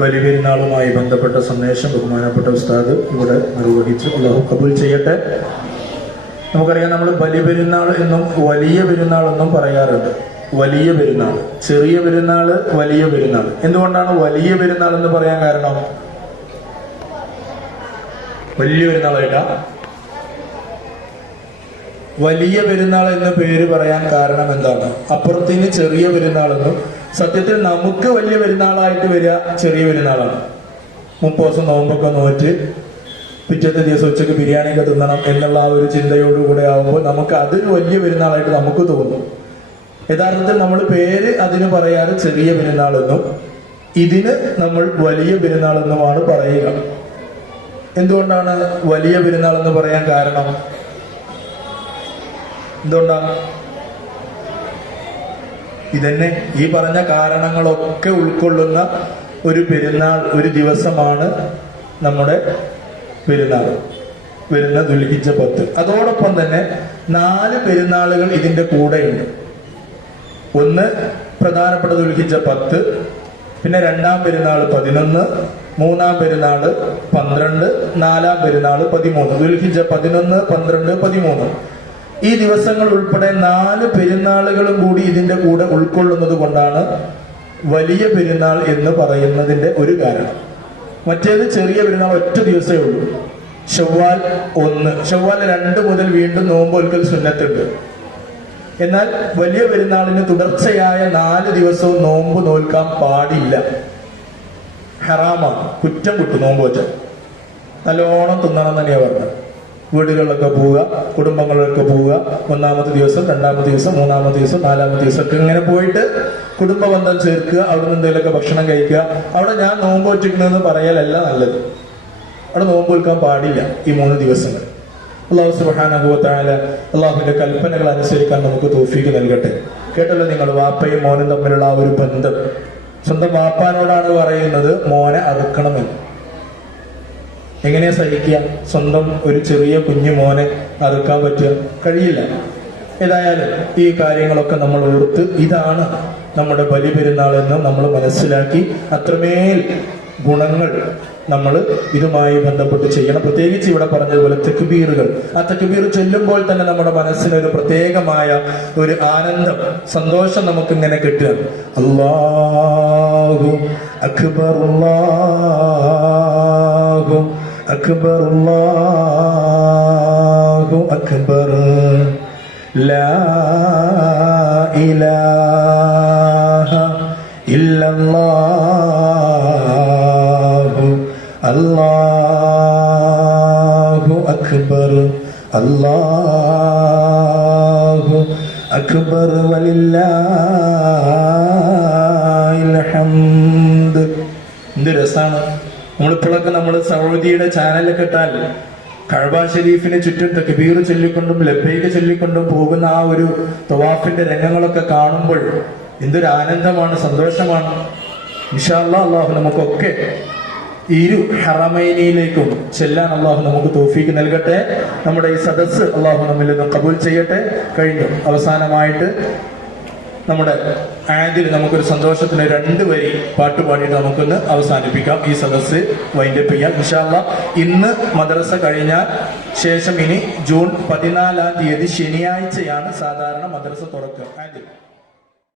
ബലിപെരുന്നാളുമായി ബന്ധപ്പെട്ട സന്ദേശം ബഹുമാനപ്പെട്ട ഉസ്താദ് ഇവിടെ നിർവഹിച്ചു അള്ളാഹു കബൂൽ ചെയ്യട്ടെ. നമുക്കറിയാം നമ്മൾ ബലിപെരുന്നാൾ എന്നും വലിയ പെരുന്നാൾ എന്നും പറയാറുണ്ട്. വലിയ പെരുന്നാൾ ചെറിയ പെരുന്നാൾ വലിയ പെരുന്നാൾ. എന്തുകൊണ്ടാണ് വലിയ പെരുന്നാൾ എന്ന് പറയാൻ കാരണം? വലിയ പെരുന്നാളായിട്ടാ? വലിയ പെരുന്നാൾ എന്ന പേര് പറയാൻ കാരണം എന്താണ്? അപ്പുറത്തിന് ചെറിയ പെരുന്നാളെന്നും സത്യത്തിൽ നമുക്ക് വലിയ പെരുന്നാളായിട്ട് വരിക ചെറിയ പെരുന്നാളാണ്. മുപ്പത് ദിവസം നോമ്പൊക്കെ നോറ്റ് പിറ്റത്തെ ദിവസം ഉച്ചയ്ക്ക് ബിരിയാണിയൊക്കെ തിന്നണം എന്നുള്ള ആ ഒരു ചിന്തയോടുകൂടെ ആകുമ്പോൾ നമുക്ക് അത് വലിയ പെരുന്നാളായിട്ട് നമുക്ക് തോന്നും. യഥാർത്ഥത്തിൽ നമ്മൾ പേര് അതിന് പറയാറ് ചെറിയ പെരുന്നാളെന്നും ഇതിന് നമ്മൾ വലിയ പെരുന്നാളെന്നുമാണ് പറയുക. എന്തുകൊണ്ടാണ് വലിയ പെരുന്നാൾ എന്ന് പറയാൻ കാരണം? എന്തുകൊണ്ടാ? ഇതന്നെ ഈ പറഞ്ഞ കാരണങ്ങളൊക്കെ ഉൾക്കൊള്ളുന്ന ഒരു പെരുന്നാൾ ഒരു ദിവസമാണ് നമ്മുടെ പെരുന്നാൾ വരുന്ന ദുൽഹിജ പത്ത്. അതോടൊപ്പം തന്നെ നാല് പെരുന്നാളുകൾ ഇതിന്റെ കൂടെയുണ്ട്. ഒന്ന് പ്രധാനപ്പെട്ട ദുൽഹിജ പത്ത് പിന്നെ രണ്ടാം പെരുന്നാൾ പതിനൊന്ന് മൂന്നാം പെരുന്നാൾ പന്ത്രണ്ട് നാലാം പെരുന്നാൾ പതിമൂന്ന്. ദുൽഹിജ പതിനൊന്ന് പന്ത്രണ്ട് പതിമൂന്ന്. ഈ ദിവസങ്ങൾ ഉൾപ്പെടെ നാല് പെരുന്നാളുകളും കൂടി ഇതിന്റെ കൂടെ ഉൾക്കൊള്ളുന്നത് കൊണ്ടാണ് വലിയ പെരുന്നാൾ എന്ന് പറയുന്നതിന്റെ ഒരു കാരണം. മറ്റേത് ചെറിയ പെരുന്നാൾ ഒറ്റ ദിവസമേ ഉള്ളൂ. ഷവ്വാൽ ഒന്ന്. ഷവ്വാൽ രണ്ട് മുതൽ വീണ്ടും നോമ്പൊൽക്കൽ സുന്നത്തുണ്ട്. എന്നാൽ വലിയ പെരുന്നാളിന് തുടർച്ചയായ നാല് ദിവസവും നോമ്പ് നോൽക്കാൻ പാടില്ല. ഹറാമാണ്. കുറ്റം കുട്ടു. നോമ്പ് വെച്ചാൽ. നല്ലോണം തിന്നണം തന്നെയാ പറഞ്ഞത്. വീടുകളിലൊക്കെ പോവുക കുടുംബങ്ങളിലൊക്കെ പോവുക. ഒന്നാമത്തെ ദിവസം രണ്ടാമത്തെ ദിവസം മൂന്നാമത്തെ ദിവസം നാലാമത്തെ ദിവസം ഒക്കെ ഇങ്ങനെ പോയിട്ട് കുടുംബ ബന്ധം ചേർക്കുക അവിടെ നിന്ന് എന്തെങ്കിലുമൊക്കെ ഭക്ഷണം കഴിക്കുക. അവിടെ ഞാൻ നോമ്പ് വെച്ചിരിക്കുന്നതെന്ന് പറയലല്ല നല്ലത്. അവിടെ നോമ്പ് വെക്കാൻ പാടില്ല ഈ മൂന്ന് ദിവസങ്ങൾ. അള്ളാഹു സുബാനുഭവത്തായ അള്ളാഹുവിന്റെ കൽപ്പനകൾ അനുസരിക്കാൻ നമുക്ക് തോഫീക്ക് നൽകട്ടെ. കേട്ടല്ലോ നിങ്ങൾ വാപ്പയും മോനും തമ്മിലുള്ള ആ ഒരു ബന്ധം. സ്വന്തം വാപ്പാനോടാണ് പറയുന്നത് മോനെ അറുക്കണമെന്ന്. എങ്ങനെയാ സഹിക്കുക? സ്വന്തം ഒരു ചെറിയ കുഞ്ഞു മോനെ അറുക്കാൻ പറ്റുക? കഴിയില്ല. ഏതായാലും ഈ കാര്യങ്ങളൊക്കെ നമ്മൾ ഓർത്ത് ഇതാണ് നമ്മുടെ ബലി പെരുന്നാൾ എന്ന് നമ്മൾ മനസ്സിലാക്കി അത്രമേൽ ഗുണങ്ങൾ നമ്മൾ ഇതുമായി ബന്ധപ്പെട്ട് ചെയ്യണം. പ്രത്യേകിച്ച് ഇവിടെ പറഞ്ഞതുപോലെ തെക്കുബീറുകൾ. ആ തെക്കുബീർ ചൊല്ലുമ്പോൾ തന്നെ നമ്മുടെ മനസ്സിന് ഒരു പ്രത്യേകമായ ഒരു ആനന്ദം സന്തോഷം നമുക്ക് ഇങ്ങനെ കിട്ടുക. അള്ളാഹു അക്ബർ അല്ലാഹു അക്ബർ അല്ലാഹു അക്ബർ ലാ ഇലാഹ ഇല്ലല്ലാഹു അല്ലാഹു അക്ബർ അല്ലാഹു അക്ബർ വലില്ലാഹിൽ ഹംദ് എന്ത് രസാണ്. നമ്മളിപ്പോഴൊക്കെ നമ്മൾ സൗദിയുടെ ചാനലൊക്കെ ഇട്ടാൽ കഴബ ഷെരീഫിന് ചുറ്റും തക്ബീർ ചൊല്ലിക്കൊണ്ടും ലബൈക്ക് ചൊല്ലിക്കൊണ്ടും പോകുന്ന ആ ഒരു തവാഫിന്റെ രംഗങ്ങളൊക്കെ കാണുമ്പോൾ എന്തൊരു ആനന്ദമാണ് സന്തോഷമാണ്. ഇൻഷാല്ല അള്ളാഹു നമുക്കൊക്കെ ഇരു ഹറമൈനിയിലേക്കും ചെല്ലാൻ അള്ളാഹു നമുക്ക് തോഫീക്ക് നൽകട്ടെ. നമ്മുടെ ഈ സദസ്സ് അള്ളാഹു നമ്മിൽ നിന്ന് കബൂൽ ചെയ്യട്ടെ. കഴിഞ്ഞു അവസാനമായിട്ട് നമ്മുടെ ആദിൽ നമുക്കൊരു സന്തോഷത്തിന് രണ്ട് വരി പാട്ട് പാടിയിട്ട് നമുക്കൊന്ന് അവസാനിപ്പിക്കാം. ഈ സദസ്സ് വൈൻഡപ്പ് ചെയ്യാം. ഇൻഷാല്ല ഇന്ന് മദ്രസ കഴിഞ്ഞാൽ ശേഷം ഇനി ജൂൺ പതിനാലാം തീയതി ശനിയാഴ്ചയാണ് സാധാരണ മദ്രസ തുറക്കുക ആദിൽ